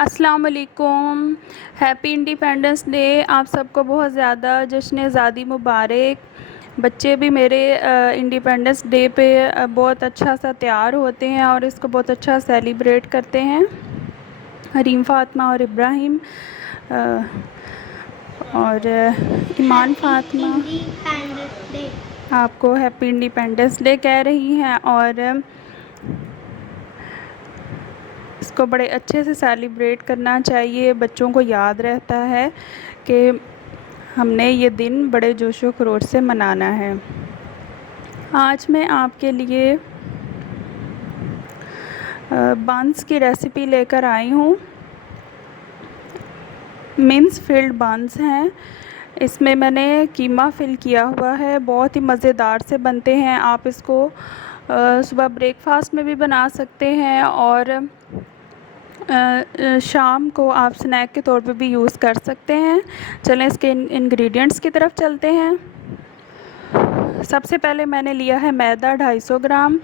अस्सलाम वालेकुम। Happy independence day. आप सबको बहुत ज़्यादा जश्न आज़ादी मुबारक। बच्चे भी मेरे इंडिपेंडेंस डे पे बहुत अच्छा सा तैयार होते हैं और इसको बहुत अच्छा सेलिब्रेट करते हैं। हरीम फ़ातिमा और इब्राहिम और ईमान फ़ातिमा आपको हैप्पी इंडिपेंडेंस डे कह रही हैं और इसको बड़े अच्छे से सेलिब्रेट करना चाहिए। बच्चों को याद रहता है कि हमने ये दिन बड़े जोश व खरोश से मनाना है। आज मैं आपके लिए बंस की रेसिपी लेकर आई हूँ। मिन्स फिल्ड बंस हैं। इसमें मैंने कीमा फिल किया हुआ है। बहुत ही मज़ेदार से बनते हैं। आप इसको सुबह ब्रेकफास्ट में भी बना सकते हैं और शाम को आप स्नैक के तौर पे भी यूज़ कर सकते हैं। चलें इसके इंग्रेडिएंट्स की तरफ चलते हैं। सबसे पहले मैंने लिया है मैदा 250 ग्राम,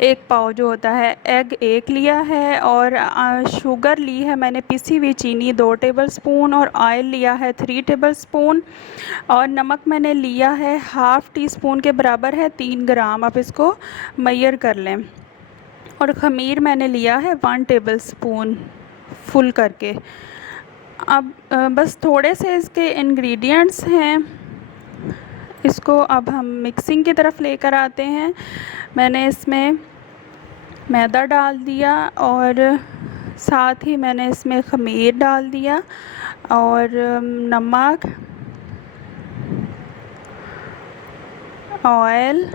एक पाव जो होता है, एग एक लिया है और शुगर ली है मैंने पिसी हुई चीनी 2 टेबलस्पून और ऑयल लिया है 3 टेबलस्पून और नमक मैंने लिया है हाफ़ टी स्पून के बराबर है 3 ग्राम। आप इसको मेजर कर लें। और ख़मीर मैंने लिया है 1 टेबलस्पून फुल करके। अब बस थोड़े से इसके इंग्रेडिएंट्स हैं। इसको अब हम मिक्सिंग की तरफ लेकर आते हैं। मैंने इसमें मैदा डाल दिया और साथ ही मैंने इसमें ख़मीर डाल दिया और नमक, ऑयल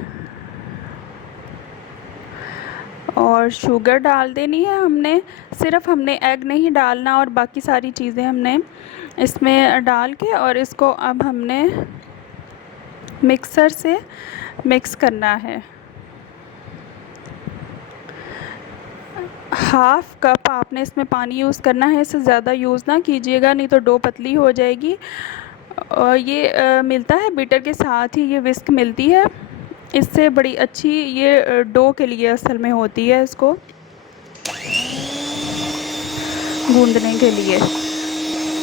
और शुगर डाल देनी है। हमने एग नहीं डालना और बाकी सारी चीज़ें हमने इसमें डाल के और इसको अब हमने मिक्सर से मिक्स करना है। हाफ़ कप आपने इसमें पानी यूज़ करना है। इससे ज़्यादा यूज़ ना कीजिएगा, नहीं तो डो पतली हो जाएगी। और ये मिलता है बीटर के साथ ही, ये विस्क मिलती है। इससे बड़ी अच्छी ये डो के लिए असल में होती है, इसको गूंदने के लिए।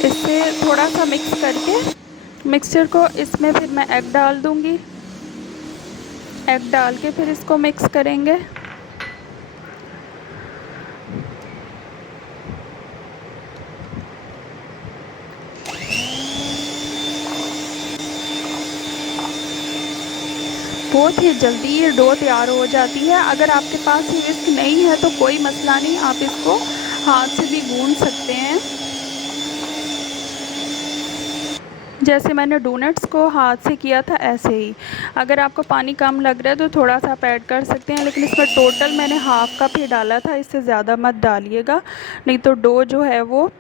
इससे थोड़ा सा मिक्स करके मिक्सचर को इसमें फिर मैं एग डाल दूंगी। एग डाल के फिर इसको मिक्स करेंगे। बहुत ही जल्दी ये डो तैयार हो जाती है। अगर आपके पास ये विस्क नहीं है तो कोई मसला नहीं, आप इसको हाथ से भी गूंद सकते हैं। जैसे मैंने डोनट्स को हाथ से किया था ऐसे ही। अगर आपको पानी कम लग रहा है तो थोड़ा सा आप ऐड कर सकते हैं, लेकिन इसमें टोटल मैंने हाफ़ कप ही डाला था, इससे ज़्यादा मत डालिएगा, नहीं तो डो जो है वो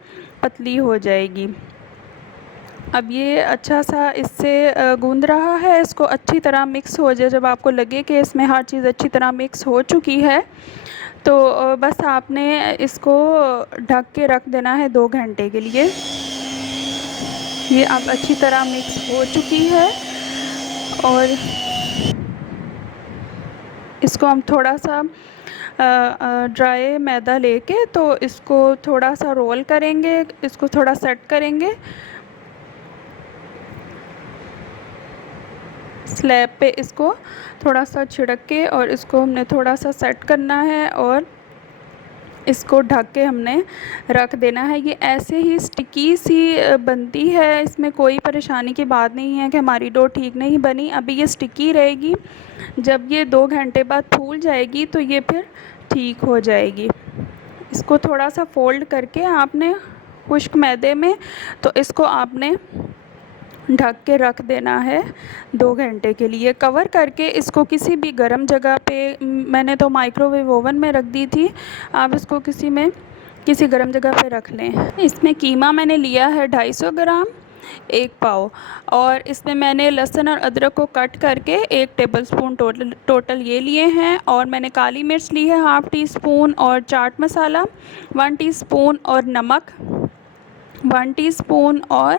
पतली हो जाएगी। अब ये अच्छा सा इससे गूंद रहा है। इसको अच्छी तरह मिक्स हो जाए। जब आपको लगे कि इसमें हर चीज़ अच्छी तरह मिक्स हो चुकी है तो बस आपने इसको ढक के रख देना है 2 घंटे के लिए। ये अब अच्छी तरह मिक्स हो चुकी है और इसको हम थोड़ा सा ड्राई मैदा लेके तो इसको थोड़ा सा रोल करेंगे, इसको थोड़ा सेट करेंगे स्लैब पे। इसको थोड़ा सा छिड़क के और इसको हमने थोड़ा सा सेट करना है और इसको ढक के हमने रख देना है। ये ऐसे ही स्टिकी सी बनती है, इसमें कोई परेशानी की बात नहीं है कि हमारी डो ठीक नहीं बनी। अभी ये स्टिकी रहेगी, जब ये 2 घंटे बाद फूल जाएगी तो ये फिर ठीक हो जाएगी। इसको थोड़ा सा फ़ोल्ड करके आपने खुश्क मैदे में, तो इसको आपने ढक के रख देना है 2 घंटे के लिए। कवर करके इसको किसी भी गर्म जगह पे, मैंने तो माइक्रोवेव ओवन में रख दी थी, आप इसको किसी गर्म जगह पे रख लें। इसमें कीमा मैंने लिया है 250 ग्राम, 1 पाव, और इसमें मैंने लहसुन और अदरक को कट करके 1 टेबलस्पून टोटल ये लिए हैं। और मैंने काली मिर्च ली है हाफ़ टी स्पून और चाट मसाला 1 टीस्पून और नमक 1 टीस्पून और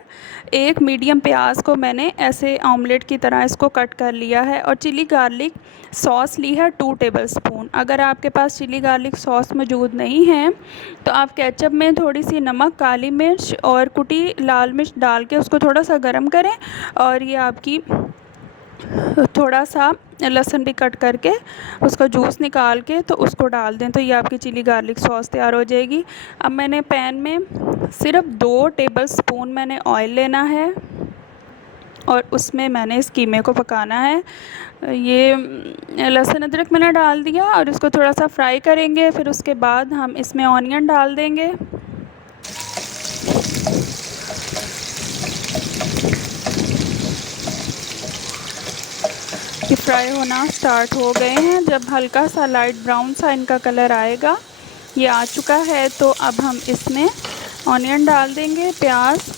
एक मीडियम प्याज को मैंने ऐसे ऑमलेट की तरह इसको कट कर लिया है। और चिली गार्लिक सॉस ली है 2 टेबलस्पून। अगर आपके पास चिली गार्लिक सॉस मौजूद नहीं है तो आप केचप में थोड़ी सी नमक, काली मिर्च और कुटी लाल मिर्च डाल के उसको थोड़ा सा गर्म करें। और ये आपकी थोड़ा सा लहसुन भी कट करके उसका जूस निकाल के तो उसको डाल दें, तो ये आपकी चिली गार्लिक सॉस तैयार हो जाएगी। अब मैंने पैन में सिर्फ 2 टेबलस्पून मैंने ऑयल लेना है और उसमें मैंने इस कीमे को पकाना है। ये लहसुन अदरक मैंने डाल दिया और इसको थोड़ा सा फ्राई करेंगे। फिर उसके बाद हम इसमें ऑनियन डाल देंगे। ये फ्राई होना स्टार्ट हो गए हैं। जब हल्का सा लाइट ब्राउन सा इनका कलर आएगा, ये आ चुका है, तो अब हम इसमें ऑनियन डाल देंगे। प्याज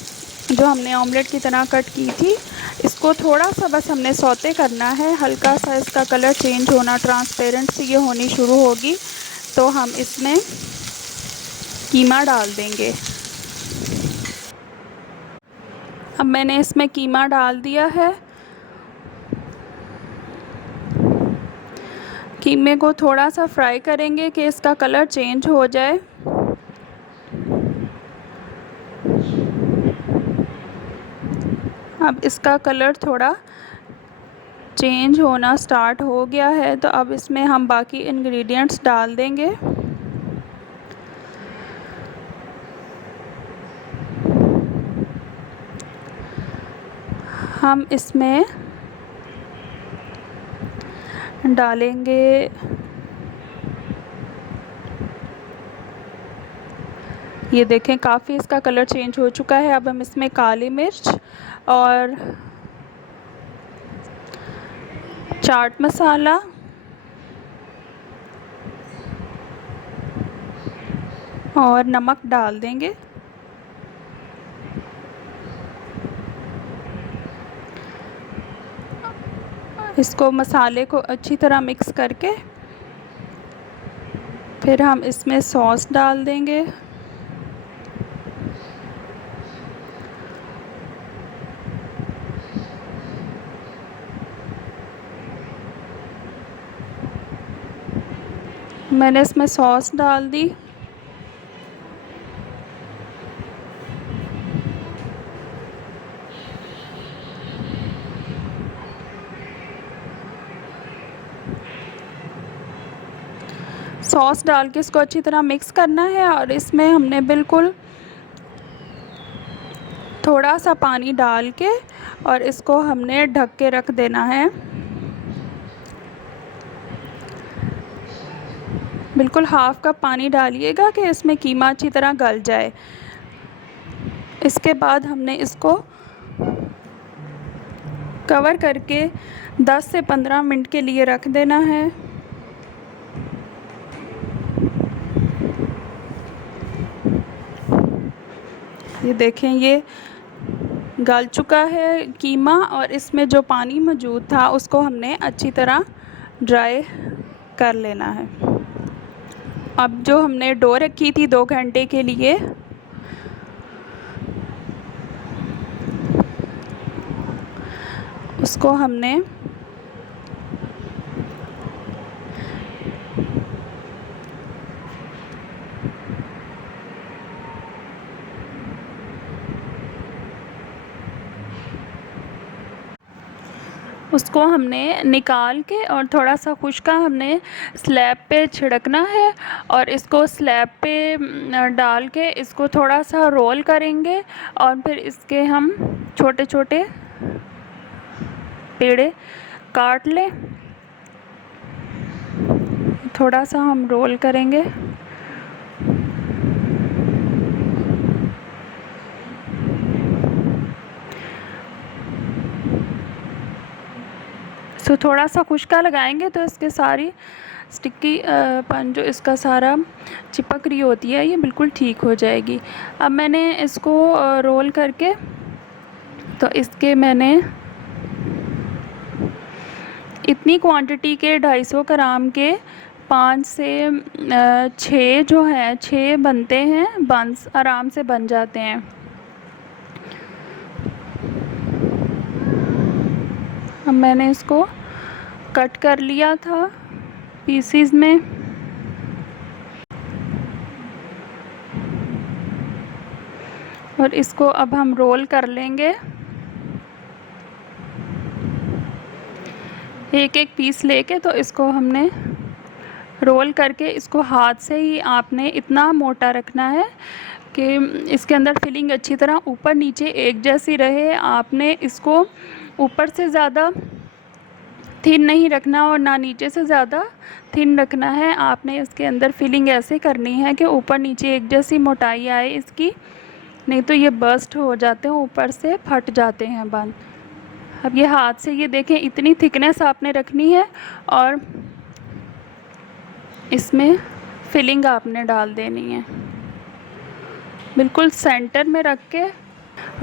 जो हमने ऑमलेट की तरह कट की थी, इसको थोड़ा सा बस हमने सौते करना है। हल्का सा इसका कलर चेंज होना, ट्रांसपेरेंट सी ये होनी शुरू होगी तो हम इसमें कीमा डाल देंगे। अब मैंने इसमें कीमा डाल दिया है। कीमे को थोड़ा सा फ्राई करेंगे कि इसका कलर चेंज हो जाए। अब इसका कलर थोड़ा चेंज होना स्टार्ट हो गया है, तो अब इसमें हम बाकी इंग्रेडिएंट्स डाल देंगे। हम इसमें डालेंगे ये देखें काफ़ी इसका कलर चेंज हो चुका है। अब हम इसमें काली मिर्च और चाट मसाला और नमक डाल देंगे। इसको मसाले को अच्छी तरह मिक्स करके फिर हम इसमें सॉस डाल देंगे। मैंने इसमें सॉस डाल दी। सॉस डाल के इसको अच्छी तरह मिक्स करना है और इसमें हमने बिल्कुल थोड़ा सा पानी डाल के और इसको हमने ढक के रख देना है। बिल्कुल हाफ़ कप पानी डालिएगा कि इसमें कीमा अच्छी तरह गल जाए। इसके बाद हमने इसको कवर करके 10 से 15 मिनट के लिए रख देना है। ये देखें ये गल चुका है कीमा और इसमें जो पानी मौजूद था उसको हमने अच्छी तरह ड्राई कर लेना है। अब जो हमने डो रखी थी 2 घंटे के लिए, उसको हमने निकाल के और थोड़ा सा खुश्का हमने स्लैब पे छिड़कना है और इसको स्लैब पे डाल के इसको थोड़ा सा रोल करेंगे और फिर इसके हम छोटे छोटे पेड़े काट लें। थोड़ा सा हम रोल करेंगे। तो थोड़ा सा खुश्का लगाएंगे तो इसके सारी स्टिकी पन जो इसका सारा चिपक रही होती है ये बिल्कुल ठीक हो जाएगी। अब मैंने इसको रोल करके तो इसके मैंने इतनी क्वांटिटी के 250 ग्राम के 5 से 6 जो हैं 6 बनते हैं, बंस आराम से बन जाते हैं। अब मैंने इसको कट कर लिया था पीसीज में। और इसको अब हम रोल कर लेंगे। एक एक पीस लेके तो इसको हमने रोल करके इसको हाथ से ही आपने इतना मोटा रखना है कि इसके अंदर फिलिंग अच्छी तरह ऊपर नीचे एक जैसी रहे। आपने इसको ऊपर से ज़्यादा थिन नहीं रखना और ना नीचे से ज़्यादा थिन रखना है। आपने इसके अंदर फिलिंग ऐसे करनी है कि ऊपर नीचे एक जैसी मोटाई आए इसकी, नहीं तो ये बर्स्ट हो जाते हैं, ऊपर से फट जाते हैं बंद। अब ये हाथ से ये देखें इतनी थिकनेस आपने रखनी है और इसमें फिलिंग आपने डाल देनी है बिल्कुल सेंटर में रख के।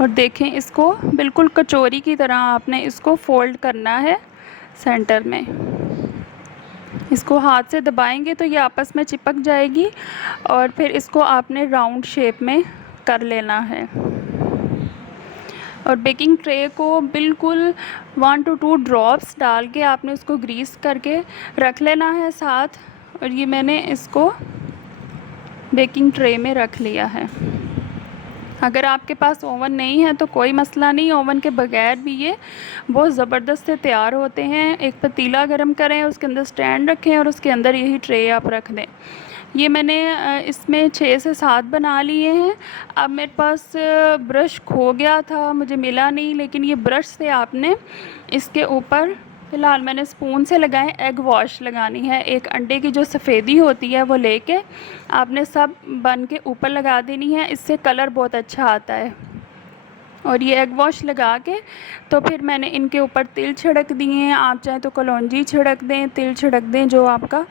और देखें इसको बिल्कुल कचौरी की तरह आपने इसको फोल्ड करना है सेंटर में। इसको हाथ से दबाएंगे तो ये आपस में चिपक जाएगी और फिर इसको आपने राउंड शेप में कर लेना है। और बेकिंग ट्रे को बिल्कुल 1 to 2 ड्रॉप्स डाल के आपने उसको ग्रीस करके रख लेना है साथ। और ये मैंने इसको बेकिंग ट्रे में रख लिया है। अगर आपके पास ओवन नहीं है तो कोई मसला नहीं, ओवन के बगैर भी ये बहुत ज़बरदस्त से तैयार होते हैं। एक पतीला गरम करें, उसके अंदर स्टैंड रखें और उसके अंदर यही ट्रे आप रख दें। ये मैंने इसमें 6 से 7 बना लिए हैं। अब मेरे पास ब्रश खो गया था, मुझे मिला नहीं, लेकिन ये ब्रश से आपने इसके ऊपर फ़िलहाल मैंने स्पून से लगाए एग वॉश लगानी है। एक अंडे की जो सफ़ेदी होती है वो लेके आपने सब बन के ऊपर लगा देनी है, इससे कलर बहुत अच्छा आता है। और ये एग वॉश लगा के तो फिर मैंने इनके ऊपर तिल छिड़क दिए हैं। आप चाहें तो कलौंजी छिड़क दें, तिल छिड़क दें, जो आपका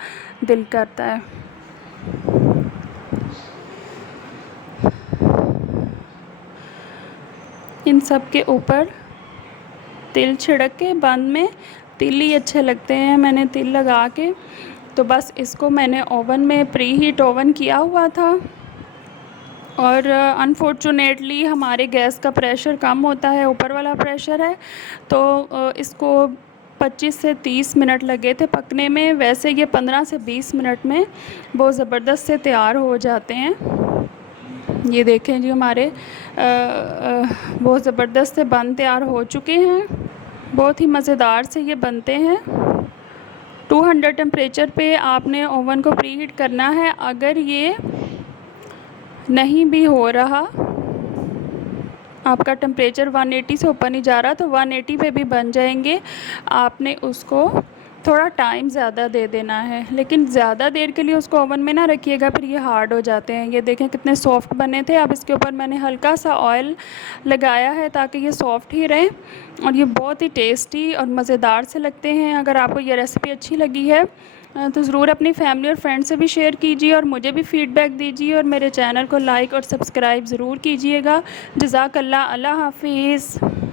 दिल करता है। इन सब के ऊपर तिल छिड़क के, बंद में तिल ही अच्छे लगते हैं, मैंने तिल लगा के तो बस इसको मैंने ओवन में प्री हीट ओवन किया हुआ था। और अनफॉर्चुनेटली हमारे गैस का प्रेशर कम होता है, ऊपर वाला प्रेशर है, तो इसको 25 से 30 मिनट लगे थे पकने में। वैसे ये 15 से 20 मिनट में बहुत ज़बरदस्त से तैयार हो जाते हैं। ये देखें जी हमारे बहुत ज़बरदस्त से बन तैयार हो चुके हैं। बहुत ही मज़ेदार से ये बनते हैं। 200 टेम्परेचर पे आपने ओवन को प्री हीट करना है। अगर ये नहीं भी हो रहा, आपका टेम्परेचर 180 से ऊपर नहीं जा रहा, तो 180 पे भी बन जाएंगे। आपने उसको थोड़ा टाइम ज़्यादा दे देना है, लेकिन ज़्यादा देर के लिए उसको ओवन में ना रखिएगा, फिर ये हार्ड हो जाते हैं। ये देखें कितने सॉफ्ट बने थे। अब इसके ऊपर मैंने हल्का सा ऑयल लगाया है ताकि ये सॉफ्ट ही रहे। और ये बहुत ही टेस्टी और मज़ेदार से लगते हैं। अगर आपको ये रेसिपी अच्छी लगी है तो ज़रूर अपनी फैमिली और फ्रेंड से भी शेयर कीजिए और मुझे भी फ़ीडबैक दीजिए। और मेरे चैनल को लाइक और सब्सक्राइब ज़रूर कीजिएगा। जज़ाकल्लाह, अल्लाह हाफ़िज़।